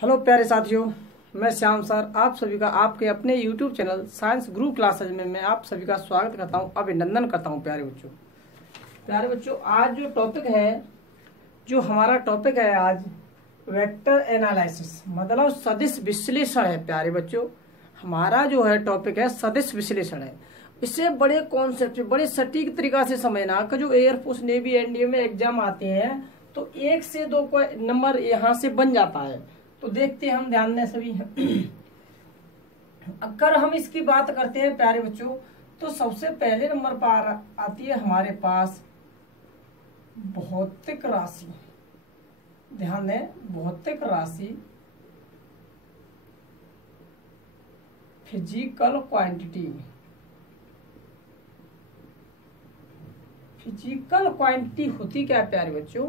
Hello प्यारे साथियों, मैं श्याम सर आप सभी का आपके अपने YouTube channel science group classes में मैं आप सभी का स्वागत करता हूं, अभिनंदन करता हूं। प्यारे बच्चों आज जो टॉपिक है, जो हमारा टॉपिक है आज वेक्टर एनालिसिस मतलब सदिश विश्लेषण है। प्यारे बच्चों हमारा जो है टॉपिक है सदिश विश्लेषण है। इससे बड़े कॉन्सेप्ट बड़े सटीक तरीका से समझना कि जो एयरफोर्स नेवी एनडीए में एग्जाम आते हैं तो 1 से 2 को नंबर यहाँ से बन जाता है। तो देखते हैं हम, ध्यान दें सभी। अगर हम इसकी बात करते हैं प्यारे बच्चों तो सबसे पहले नंबर पर आती है हमारे पास भौतिक राशि। ध्यान दें, भौतिक राशि, फिजिकल क्वांटिटी। फिजिकल क्वांटिटी होती क्या है प्यारे बच्चों?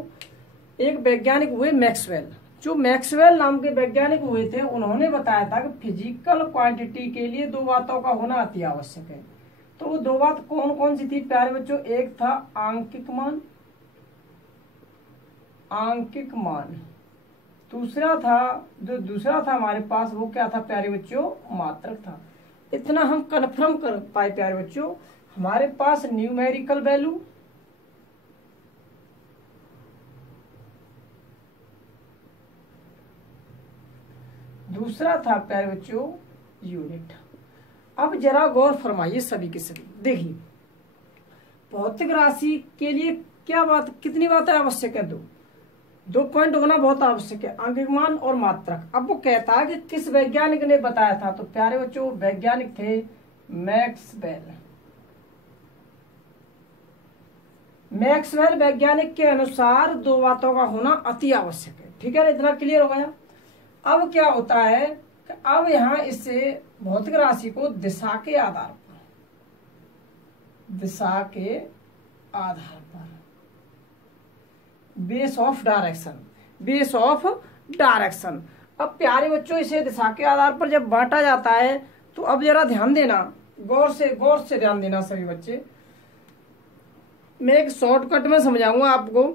एक वैज्ञानिक हुए मैक्सवेल, जो मैक्सवेल नाम के वैज्ञानिक हुए थे, उन्होंने बताया था कि फिजिकल क्वांटिटी के लिए 2 बातों का होना अति आवश्यक है। तो वो 2 बात कौन कौन सी थी प्यारे बच्चों? एक था आंकिक मान, आंकिक मान। दूसरा था हमारे पास, वो क्या था प्यारे बच्चों? मात्रक था। इतना हम कन्फर्म कर पाए प्यारे बच्चों। हमारे पास न्यूमेरिकल वैल्यू, दूसरा था प्यारे बच्चों यूनिट। अब जरा गौर फरमाइए सभी के सभी। देखिए भौतिक राशि के लिए कितनी बातें आवश्यक है? 2 पॉइंट होना बहुत आवश्यक है, आंकिक मान और मात्रक। अब वो कहता है कि किस वैज्ञानिक ने बताया था? तो प्यारे बच्चों वैज्ञानिक थे मैक्सवेल। मैक्सवेल वैज्ञानिक के अनुसार 2 बातों का होना अति आवश्यक है। ठीक है, इतना क्लियर हो गया। अब क्या होता है कि अब यहां इससे भौतिक राशि को दिशा के आधार पर बेस ऑफ डायरेक्शन। अब प्यारे बच्चों इसे दिशा के आधार पर जब बांटा जाता है तो अब जरा ध्यान देना, गौर से ध्यान देना सभी बच्चे। मैं एक शॉर्टकट में समझाऊंगा आपको,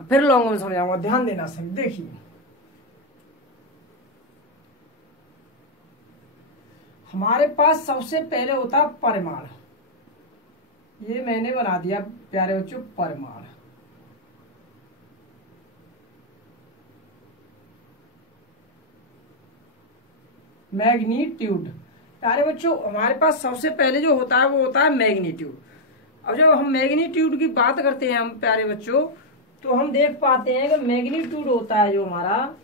फिर लॉन्ग में समझाऊंगा। ध्यान देना सभी। देखिए हमारे पास सबसे पहले होता है परिमाण। ये मैंने बना दिया प्यारे बच्चों परिमाण। मैग्नीट्यूड। प्यारे बच्चों हमारे पास सबसे पहले जो होता है वो होता है मैग्नीट्यूड। अब जब हम मैग्नीट्यूड की बात करते हैं हम प्यारे बच्चों, तो हम देख पाते हैं कि मैग्नीट्यूड होता है जो हमारा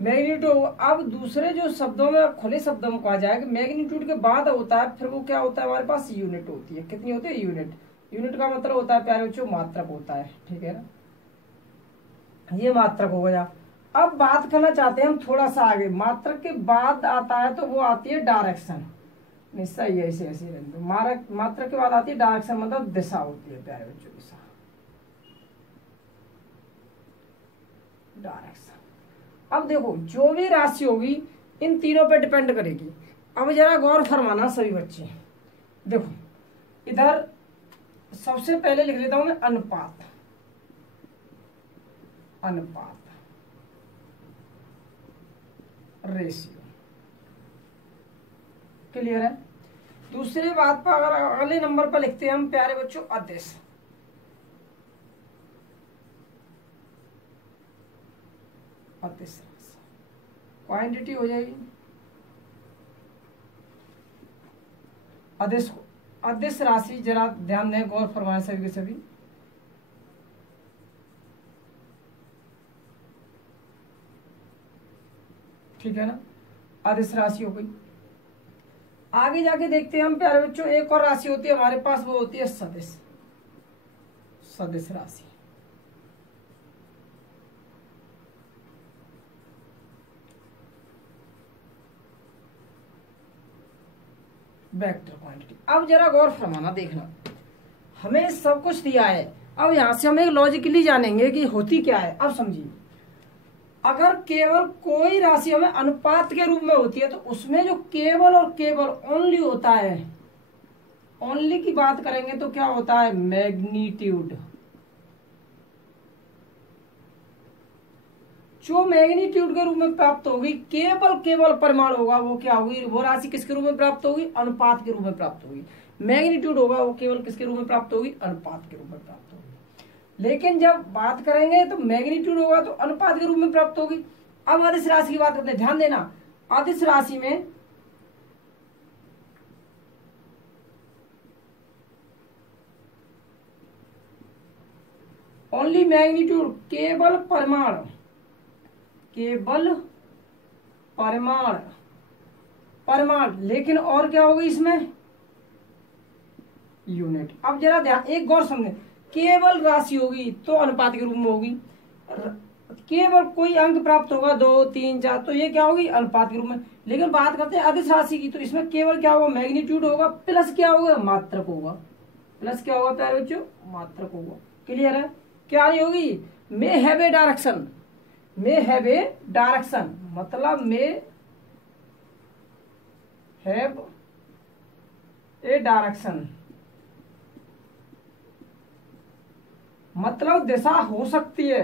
मैग्नीट्यूड। अब दूसरे जो शब्दों में, खुले शब्दों में कहा जाए कि मैग्नीट्यूड के बाद होता है, फिर वो क्या होता है? हमारे पास यूनिट होती है। कितनी होती है? यूनिट। यूनिट का मतलब होता है प्यारे बच्चों मात्रक होता है। ठीक है ना, ये मात्रक हो गया। अब बात करना चाहते हैं हम थोड़ा सा आगे। मात्रक के बाद आता है तो वो आती है डायरेक्शन। सही है, ऐसे मात्रक के बाद आती है डायरेक्शन, मतलब दिशा होती है प्यारे बच्चों, दिशा, डायरेक्शन। अब देखो जो भी राशि होगी इन तीनों पे डिपेंड करेगी। अब जरा गौर फरमाना सभी बच्चे। देखो इधर सबसे पहले लिख लेता हूं मैं अनुपात। रेशियो। क्लियर है? दूसरी बात पर अगर अगले नंबर पर लिखते हैं हम प्यारे बच्चों अदिश। क्वांटिटी हो जाएगी अदिश राशि। जरा ध्यान दें, गौर फरमाएं सभी के सभी। ठीक है ना, अदिश राशि हो गई। आगे जाके देखते हैं हम प्यारे बच्चों, एक और राशि होती है हमारे पास, वो होती है सदिश राशि। Vector quantity. अब जरा गौर फरमाना, देखना हमें सब कुछ दिया है। अब यहां से हम एक लॉजिकली जानेंगे कि होती क्या है। अब समझिए, अगर केवल कोई राशि हमें अनुपात के रूप में होती है तो उसमें जो केवल और केवल ओनली होता है, ओनली की बात करेंगे तो क्या होता है? मैग्नीट्यूड। जो मैग्नीट्यूड के रूप में प्राप्त होगी, केवल परिमाण होगा, वो क्या होगी, वो राशि किसके रूप में प्राप्त होगी, अनुपात के रूप में प्राप्त होगी। मैग्नीट्यूड होगा वो केवल किसके रूप में प्राप्त होगी, अनुपात के रूप में प्राप्त होगी। लेकिन जब बात करेंगे तो मैग्नीट्यूड होगा तो अनुपात के रूप में प्राप्त होगी। अब अदिश राशि की बात करते हैं, ध्यान देना, अदिश राशि में ओनली मैग्नीट्यूड, केवल परिमाण परिमाण, लेकिन और क्या होगी इसमें, यूनिट। अब जरा ध्यान, एक गौर समझे, केवल राशि होगी तो अनुपात के रूप में होगी, केवल कोई अंक प्राप्त होगा 2, 3, 4 तो ये क्या होगी, अनुपात के रूप में। लेकिन बात करते हैं अदिश राशि की, तो इसमें केवल क्या होगा, मैग्नीट्यूड होगा, प्लस क्या होगा, मात्रक होगा। प्लस क्या होगा प्यारे बच्चों, मात्रक होगा। क्लियर है, क्या नहीं होगी, may have a direction, may have a direction, मतलब मे हैव ए डायरेक्शन, मतलब दिशा हो सकती है,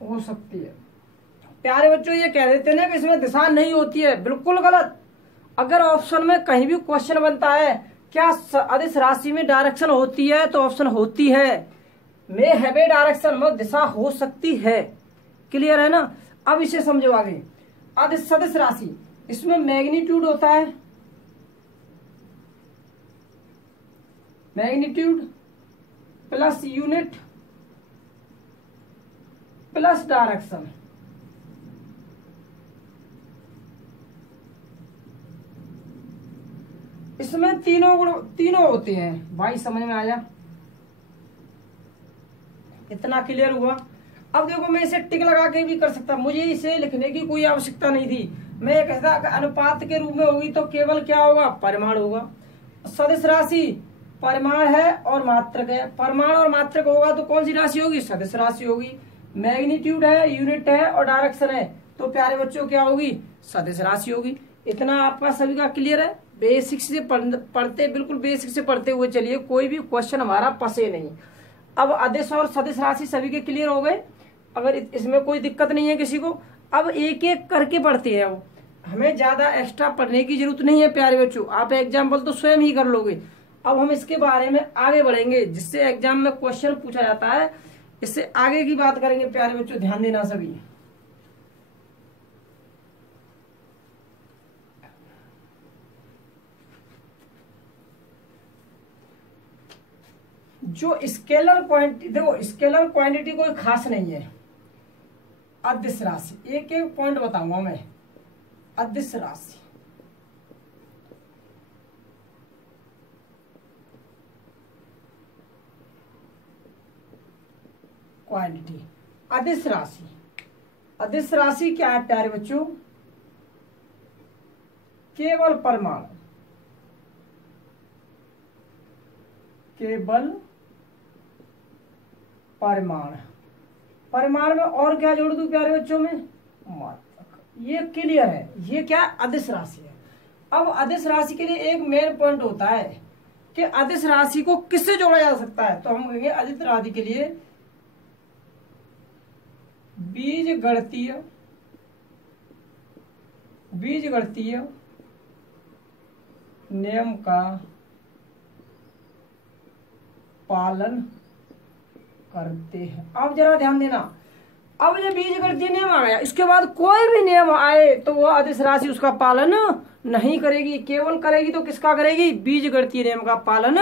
हो सकती है। प्यारे बच्चों ये कह देते ना कि इसमें दिशा नहीं होती है, बिल्कुल गलत। अगर ऑप्शन में कहीं भी क्वेश्चन बनता है क्या अदिश राशि में डायरेक्शन होती है, तो ऑप्शन होती है, मे हैव ए डायरेक्शन, मतलब दिशा हो सकती है। क्लियर है ना। अब इसे समझो आगे, अदिश सदिश राशि, इसमें मैग्नीट्यूड होता है, magnitude plus unit plus direction. इसमें तीनों होते हैं भाई, समझ में आया, इतना क्लियर हुआ। अब देखो मैं इसे टिक लगा के भी कर सकता, मुझे इसे लिखने की कोई आवश्यकता नहीं थी। मैं ये कहता अनुपात के रूप में होगी तो केवल क्या होगा, परिमाण होगा। सदिश राशि परिमाण है और मात्रक है, परिमाण और मात्रक होगा तो कौन सी राशि होगी, सदिश राशि होगी। मैग्नीट्यूड है, यूनिट है और डायरेक्शन है, तो प्यारे बच्चों क्या होगी, सदिश राशि होगी। इतना आपका सभी का क्लियर है। बेसिक से पढ़ते, बिल्कुल बेसिक से पढ़ते हुए चलिए, कोई भी क्वेश्चन हमारा फंसे नहीं। अब अदिश और सदिश राशि सभी के क्लियर हो गए, अगर इसमें कोई दिक्कत नहीं है किसी को। अब एक एक करके पढ़ते हैं, अब हमें ज्यादा एक्स्ट्रा पढ़ने की जरूरत नहीं है प्यारे बच्चों, आप एग्जाम्पल तो स्वयं ही कर लोगे। अब हम इसके बारे में आगे बढ़ेंगे, जिससे एग्जाम में क्वेश्चन पूछा जाता है, इससे आगे की बात करेंगे प्यारे बच्चों, ध्यान देना सभी। जो स्केलर क्वांटिटी, देखो स्केलर क्वांटिटी कोई खास नहीं है। अदिश राशि, एक एक पॉइंट बताऊंगा मैं। अदिश राशि, क्वांटिटी, अदिश राशि। अदिश राशि क्या है प्यारे बच्चों, केवल परिमाण, केवल परिमाण। परिमाण में और क्या जोड़ दूं प्यारे बच्चों में, मात्रक। ये क्लियर है, ये क्या अदिश राशि है। अब अदिश राशि के लिए एक मेन पॉइंट होता है कि अदिश राशि को किससे जोड़ा जा सकता है, तो हम कहेंगे अदिश राशि के लिए बीजगणितीय नियम का पालन करते हैं। अब जरा ध्यान देना, अब ये बीजगणितीय नियम आ गया, इसके बाद कोई भी नियम आए तो वह अदिश राशि उसका पालन नहीं करेगी, केवल करेगी तो किसका करेगी, बीजगणितीय नियम का पालन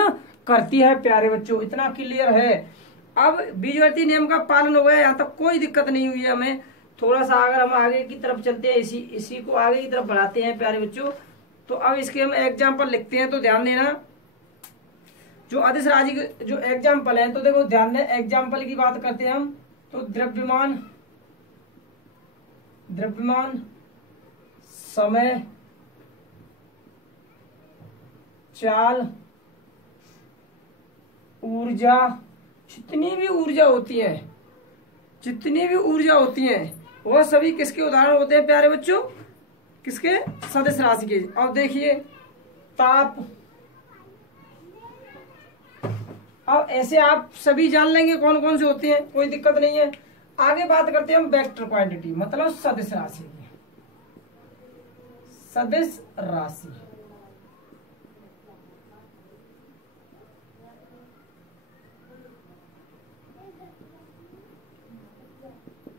करती है प्यारे बच्चों। इतना क्लियर है। अब बीजगणितीय नियम का पालन हो गया, यहाँ तक कोई दिक्कत नहीं हुई है हमें। थोड़ा सा अगर हम आगे की तरफ चलते हैं, इसी को आगे की तरफ बढ़ाते हैं प्यारे बच्चों, तो अब इसके हम एग्जाम्पल लिखते हैं, तो ध्यान देना। जो अदिश राशि के जो एग्जाम्पल है, तो देखो ध्यान दें, एग्जाम्पल की बात करते हैं हम, तो द्रव्यमान, समय, चाल, ऊर्जा, जितनी भी ऊर्जा होती है वह सभी किसके उदाहरण होते हैं प्यारे बच्चों, किसके, सदिश राशि के। अब देखिए ताप, अब ऐसे आप सभी जान लेंगे कौन कौन से होते हैं, कोई दिक्कत नहीं है। आगे बात करते हैं हम वेक्टर क्वांटिटी, मतलब सदिश राशि की। सदिश राशि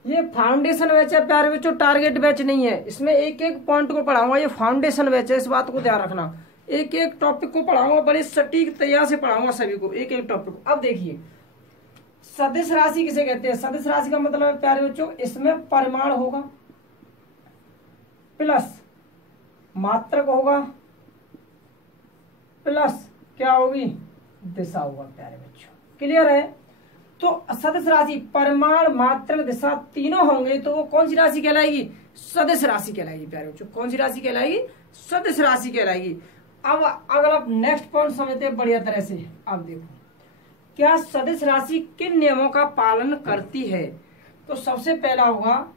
ये फाउंडेशन बैच है प्यारे बच्चों, टारगेट बैच नहीं है। इसमें एक एक पॉइंट को पढ़ाऊंगा, ये फाउंडेशन बैच है, इस बात को ध्यान रखना। एक एक टॉपिक को पढ़ाऊंगा, बड़े सटीक तैयार से पढ़ाऊंगा सभी को, एक एक टॉपिक को। अब देखिए सदिश राशि किसे कहते हैं। सदिश राशि का मतलब है प्यारे बच्चों, इसमें परिमाण होगा प्लस मात्रक होगा प्लस क्या होगी, दिशा होगा प्यारे बच्चों। क्लियर है। तो सदिश राशि परिमाण मात्रक दिशा तीनों होंगे तो वो कौन सी राशि कहलाएगी, सदिश राशि कहलाएगी प्यारे बच्चों। कौन सी राशि कहलाएगी, सदिश राशि कहलाएगी। अब अगर आप नेक्स्ट पॉइंट समझते हैं बढ़िया तरह से, अब देखो क्या सदिश राशि किन नियमों का पालन करती है। तो सबसे पहला होगा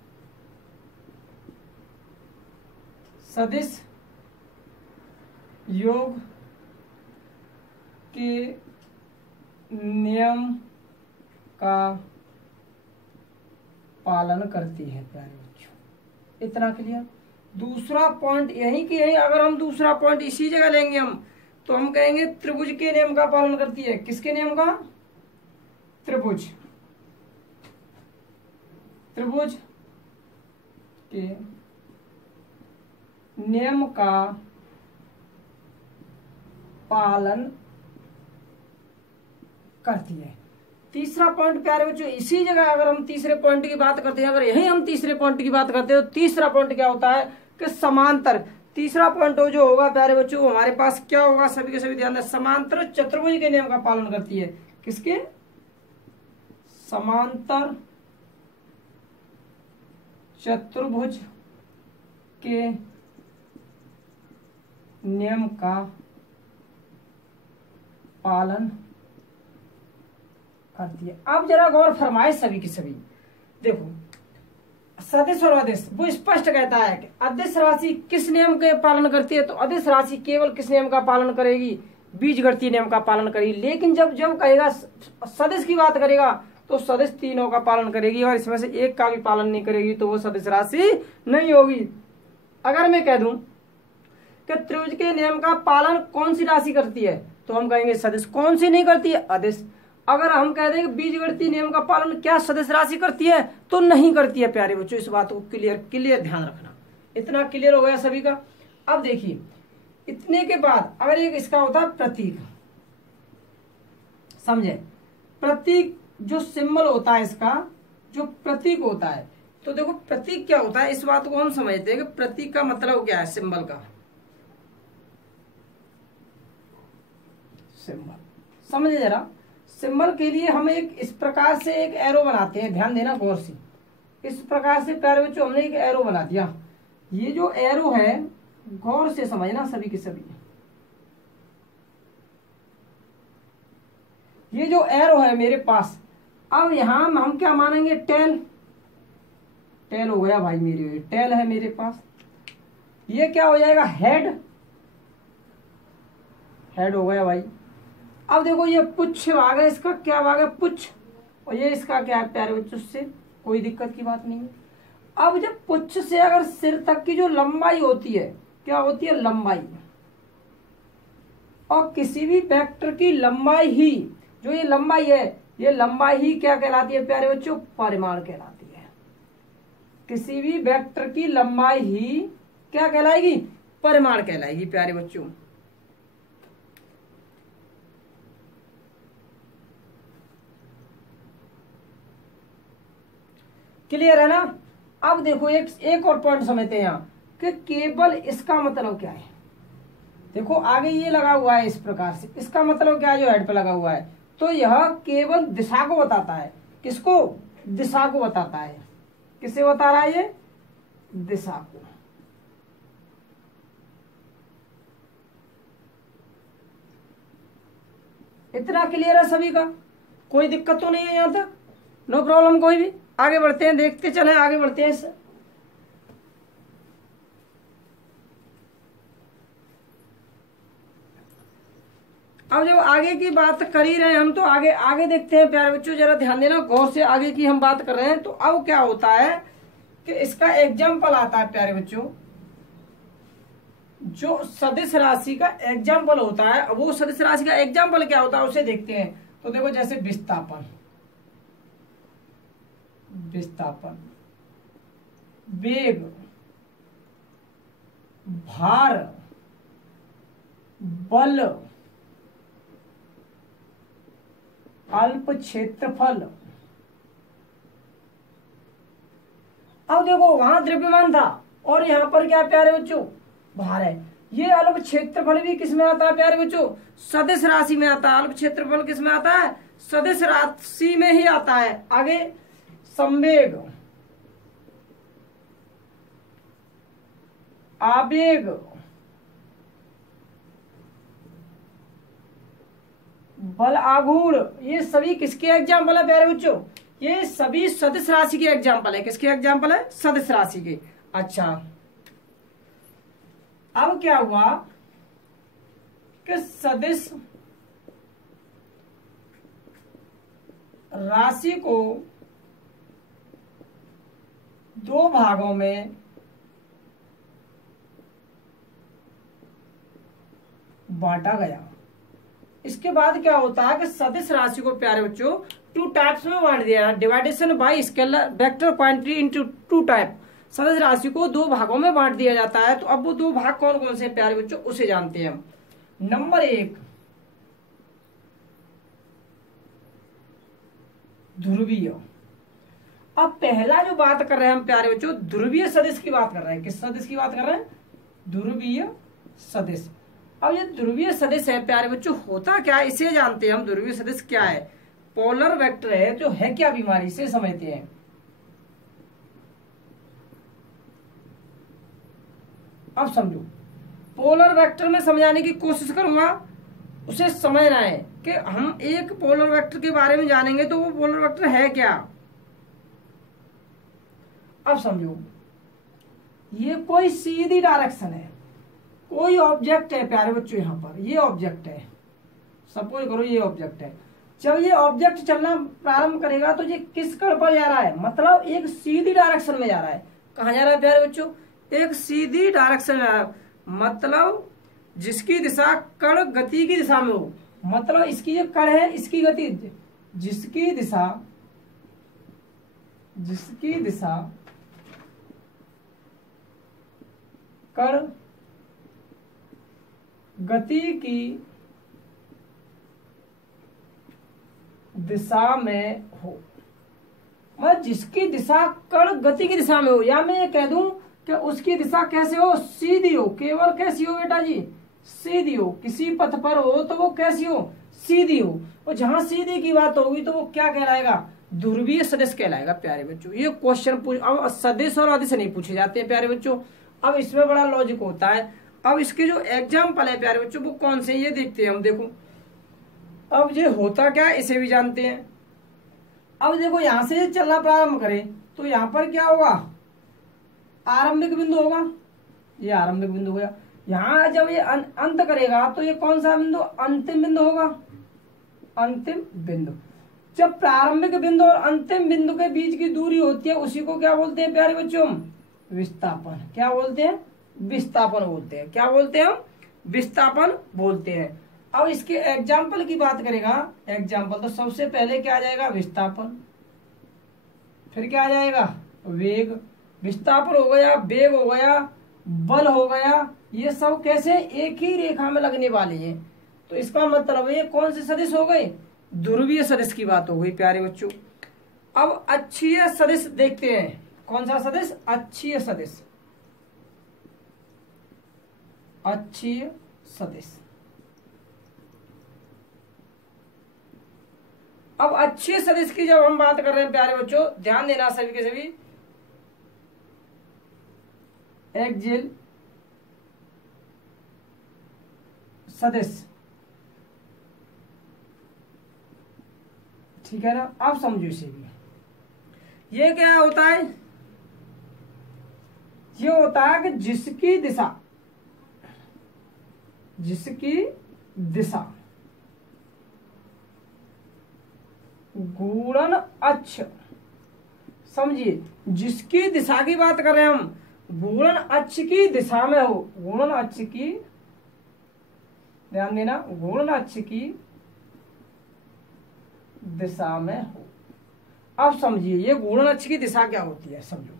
सदिश योग के नियम का पालन करती है प्यारे बच्चों। इतना क्लियर। दूसरा पॉइंट यही कि यही, अगर हम दूसरा पॉइंट इसी जगह लेंगे हम, तो हम कहेंगे त्रिभुज के नियम का पालन करती है। किसके नियम का, त्रिभुज, त्रिभुज के नियम का पालन करती है। तीसरा पॉइंट प्यारे बच्चों इसी जगह अगर हम तीसरे पॉइंट की बात करते हैं, अगर यही हम तीसरे पॉइंट की बात करते हैं तो तीसरा पॉइंट क्या होता है कि समांतर। तीसरा पॉइंट जो होगा प्यारे बच्चों हमारे पास क्या होगा, सभी के सभी ध्यान दें, समांतर चतुर्भुज के नियम का पालन करती है। किसके, समांतर चतुर्भुज के नियम का पालन करती है। अब जरा गौर फरमाए सभी की सभी, देखो सदिश और अदिश वो स्पष्ट कहता है कि अदिश राशि किस नियम के पालन करती है, तो अदिश राशि केवल किस नियम का पालन करेगी, बीजगणितीय नियम का पालन करेगी। लेकिन जब जब कहेगा सदिश की बात करेगा तो सदिश तीनों का पालन करेगी और इसमें से एक का भी पालन नहीं करेगी तो वो सदिश राशि नहीं होगी। अगर मैं कह दूं कि त्रिभुज के नियम का पालन कौन सी राशि करती है तो हम कहेंगे सदिश। कौन सी नहीं करती है, अदिश। अगर हम कह दें कि बीजगणितीय नियम का पालन क्या सदिश राशि करती है तो नहीं करती है प्यारे बच्चों। इस बात को क्लियर ध्यान रखना। इतना क्लियर हो गया सभी का। अब देखिए इतने के बाद अगर एक इसका होता है प्रतीक, समझे, प्रतीक जो सिंबल होता है, इसका जो प्रतीक होता है, तो देखो प्रतीक क्या होता है, इस बात को हम समझते हैं कि प्रतीक का मतलब क्या है, सिंबल का। सिंबल समझे जरा। सिंबल के लिए हम एक इस प्रकार से एक एरो बनाते हैं, ध्यान देना गौर से। इस प्रकार से प्यारे बच्चों हमने एक एरो बना दिया। ये जो एरो है गौर से समझना सभी के सभी। ये जो एरो है मेरे पास, अब यहां हम क्या मानेंगे, टेल। टेल हो गया भाई, मेरे टेल है मेरे पास। ये क्या हो जाएगा, हेड। हेड हो गया भाई। अब देखो ये पुच्छ भाग है, इसका क्या भाग है, पुच्छ। और ये इसका क्या है प्यारे बच्चों, से कोई दिक्कत की बात नहीं है। अब जब पुच्छ से अगर सिर तक की जो लंबाई होती है, क्या होती है, लंबाई। और किसी भी वेक्टर की लंबाई ही, जो ये लंबाई है, ये लंबाई ही क्या कहलाती है प्यारे बच्चों, परिमाण कहलाती है। किसी भी वेक्टर की लंबाई ही क्या कहलाएगी, परिमाण कहलाएगी प्यारे बच्चों। क्लियर है ना। अब देखो एक और पॉइंट समझते हैं यहाँ कि केवल इसका मतलब क्या है। देखो आगे ये लगा हुआ है इस प्रकार से, इसका मतलब क्या है जो हेड पे लगा हुआ है, तो यह केवल दिशा को बताता है। किसको, दिशा को बताता है। किसे बता रहा है ये, दिशा को। इतना क्लियर है सभी का, कोई दिक्कत तो नहीं है यहां तक, नो प्रॉब्लम कोई भी। आगे बढ़ते हैं, देखते चले, आगे बढ़ते हैं। अब जब आगे की बात कर ही रहे हैं हम, तो आगे आगे देखते हैं प्यारे बच्चों, जरा ध्यान देना गौर से, आगे की हम बात कर रहे हैं। तो अब क्या होता है कि इसका एग्जाम्पल आता है प्यारे बच्चों, जो सदिश राशि का एग्जाम्पल होता है, वो सदिश राशि का एग्जाम्पल क्या होता है उसे देखते हैं। तो देखो जैसे विस्थापन, विस्थापन, वेग, भार, बल, अल्प क्षेत्रफल। अब देखो वहां द्रव्यमान था और यहाँ पर क्या प्यारे बच्चों, भार है। ये अल्प क्षेत्रफल भी किस में आता है प्यारे बच्चों, सदिश राशि में आता है। अल्प क्षेत्रफल किस में आता है, सदिश राशि में ही आता है। आगे संवेग, आवेग, बल आघूर्ण, ये सभी किसके एग्जाम्पल है प्यारे बच्चों, ये सभी सदिश राशि के एग्जाम्पल है। किसके एग्जाम्पल है, सदिश राशि के। अच्छा अब क्या हुआ कि सदिश राशि को दो भागों में बांटा गया। इसके बाद क्या होता है कि सदिश राशि को प्यारे बच्चों टू टाइप्स में बांट दिया, division by scalar vector quantity into two type. सदिश राशि को दो भागों में बांट दिया जाता है। तो अब वो दो भाग कौन कौन से प्यारे बच्चों, उसे जानते हैं हम। नंबर 1 ध्रुवीय। अब पहला जो बात कर रहे हैं हम प्यारे बच्चों, ध्रुवीय सदिश की बात कर रहे हैं। किस सदिश की बात कर रहे हैं, ध्रुवीय सदिश। अब ये ध्रुवीय सदिश है प्यारे बच्चों, होता क्या है इसे जानते हैं हम। ध्रुवीय सदिश क्या है, पोलर वेक्टर है। जो है क्या बीमारी से समझते हैं। अब समझो, पोलर वेक्टर में समझाने की कोशिश करूंगा, उसे समझना है कि हम एक पोलर वेक्टर के बारे में जानेंगे तो वो पोलर वेक्टर है क्या। अब समझो, ये कोई सीधी डायरेक्शन है, कोई ऑब्जेक्ट है प्यारे बच्चों, यहां पर ये ऑब्जेक्ट है। सपोज करो ये ऑब्जेक्ट है। जब ये ऑब्जेक्ट चलना प्रारंभ करेगा तो ये किस कण पर जा रहा है, मतलब एक सीधी डायरेक्शन में जा रहा है। कहां जा रहा है प्यारे बच्चों, एक सीधी डायरेक्शन में जा रहा है। मतलब जिसकी दिशा कण गति की दिशा में हो, मतलब इसकी जो कण है इसकी गति, जिसकी दिशा कण गति की दिशा में हो, मतलब जिसकी दिशा कण गति की दिशा में हो, या मैं ये कह दूं कि उसकी दिशा कैसे हो, सीधी हो। केवल कैसी हो बेटा जी, सीधी हो। किसी पथ पर हो तो वो कैसी हो, सीधी हो। और जहां सीधी की बात होगी तो वो क्या कहलाएगा, ध्रुवीय सदिश कहलाएगा प्यारे बच्चों। ये क्वेश्चन अब सदिश और अदिश नहीं पूछे जाते हैं प्यारे बच्चों। अब इसमें बड़ा लॉजिक होता है। अब इसके जो एग्जाम्पल है प्यारे बच्चों वो कौन से, ये देखते हैं हम। देखो अब ये होता क्या है इसे भी जानते हैं। अब देखो यहां से चलना प्रारंभ करें तो यहां पर क्या होगा, आरंभिक बिंदु होगा। ये आरंभिक बिंदु हो गया। यहां जब ये अंत करेगा तो ये कौन सा बिंदु, अंतिम बिंदु होगा, अंतिम बिंदु। जब प्रारंभिक बिंदु और अंतिम बिंदु के बीच की दूरी होती है उसी को क्या बोलते हैं प्यारे बच्चों, विस्थापन। क्या बोलते हैं, विस्थापन बोलते हैं। क्या बोलते हैं हम, विस्थापन बोलते हैं। अब इसके एग्जाम्पल की बात करेगा, एग्जाम्पल तो सबसे पहले क्या आ जाएगा, विस्थापन। फिर क्या आ जाएगा, वेग। विस्थापन हो गया, वेग हो गया, बल हो गया। ये सब कैसे एक ही रेखा में लगने वाले हैं। तो इसका मतलब ये कौन से सदिश हो गए, ध्रुवीय सदिश की बात हो गई प्यारे बच्चों। अब अक्षीय सदिश देखते हैं। कौन सा सदिश, अक्षीय सदिश। अक्षीय सदिश। अब अक्षीय सदिश की जब हम बात कर रहे हैं प्यारे बच्चों, ध्यान देना सभी के सभी। एक्सियल सदिश, ठीक है ना। अब समझो इसे भी। ये क्या होता है, ये होता है कि जिसकी दिशा घूर्णन अक्ष, समझिए जिसकी दिशा की बात कर रहे हैं हम, घूर्णन अक्ष की दिशा में हो, घूर्णन अक्ष की, ध्यान देना, घूर्णन अक्ष की दिशा में हो। अब समझिए ये घूर्णन अक्ष की दिशा क्या होती है, समझो।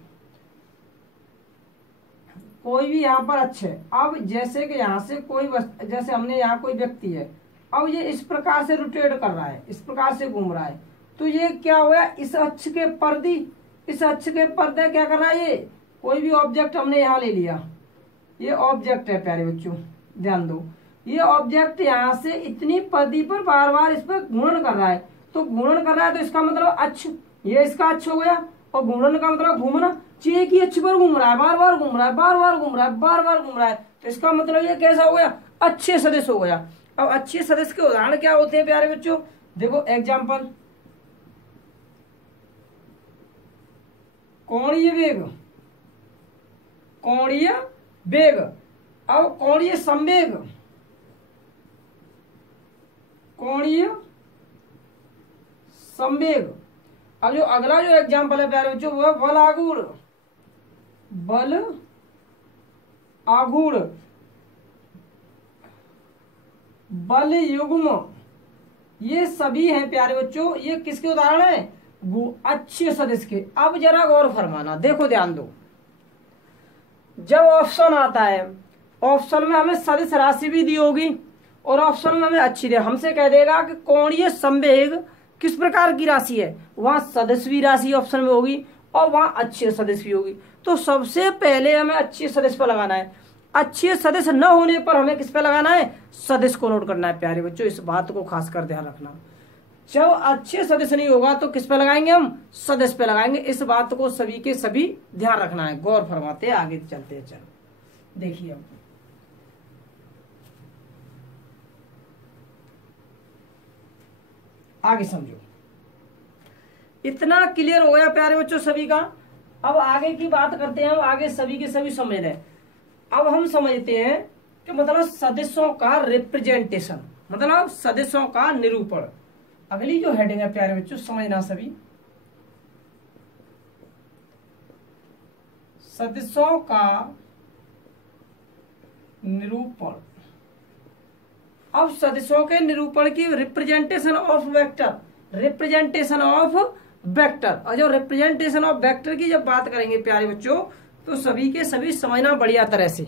कोई भी यहाँ पर अक्ष है, अब जैसे कि यहाँ से कोई जैसे हमने यहाँ कोई व्यक्ति है, अब ये इस प्रकार से रोटेट कर रहा है, इस प्रकार से घूम रहा है, तो ये क्या हुआ, इस अक्ष के पर्दे, इस अक्ष के पर्दे क्या कर रहा है, ये कोई भी ऑब्जेक्ट हमने यहाँ ले लिया, ये ऑब्जेक्ट है प्यारे बच्चों, ध्यान दो, ये ऑब्जेक्ट यहाँ से इतनी पर्दी पर बार बार इस पर घूर्णन कर रहा है, तो घूर्णन कर रहा है तो इसका मतलब अक्ष, ये इसका अक्ष हो गया, और घूर्णन का मतलब घूमना, एक ही अक्ष पर घूम रहा है, बार बार घूम रहा है, बार बार घूम रहा है, बार बार घूम रहा है, तो इसका मतलब ये कैसा हो गया, अच्छे सदिश हो गया। अब अच्छे सदिश के उदाहरण क्या होते हैं प्यारे बच्चों, देखो एग्जाम्पल, कोणीय वेग, कोणीय वेग, अब कोणीय संवेग, कोणीय संवेग। अब जो अगला जो एग्जाम्पल है प्यारे बच्चों वो है बल आघूर्ण, बल आघूर्ण, बल युग्म, ये सभी हैं प्यारे बच्चों, ये किसके उदाहरण है, अच्छे सदिश के। अब जरा गौर फरमाना, देखो ध्यान दो, जब ऑप्शन आता है, ऑप्शन में हमें सदिश राशि भी दी होगी और ऑप्शन में हमें अच्छी दे, हमसे कह देगा कि कोणीय संवेग किस प्रकार की राशि है, वहां सदिश भी राशि ऑप्शन में होगी और वहां अच्छे सदिश भी होगी। तो सबसे पहले हमें अच्छे सदिश पर लगाना है, अच्छे सदिश न होने पर हमें किस पे लगाना है, सदिश को नोट करना है प्यारे बच्चों, इस बात को खासकर ध्यान रखना। जब अच्छे सदिश नहीं होगा तो किस पे लगाएंगे हम, सदिश पे लगाएंगे, इस बात को सभी के सभी ध्यान रखना है। गौर फरमाते हैं, आगे चलते हैं, चलो देखिए अब आगे समझो, इतना क्लियर हो गया प्यारे बच्चों सभी का। अब आगे की बात करते हैं, अब आगे सभी के सभी समझ रहे हैं। अब हम समझते हैं कि मतलब सदिशों का रिप्रेजेंटेशन, मतलब सदिशों का निरूपण। अगली जो हेडिंग है प्यारे बच्चों समझना सभी, सदिशों का निरूपण। अब सदिशों के निरूपण की representation of vector, representation of vector, और जो रिप्रेजेंटेशन ऑफ वेक्टर की जब बात करेंगे प्यारे बच्चों तो सभी के सभी समझना बढ़िया तरह से।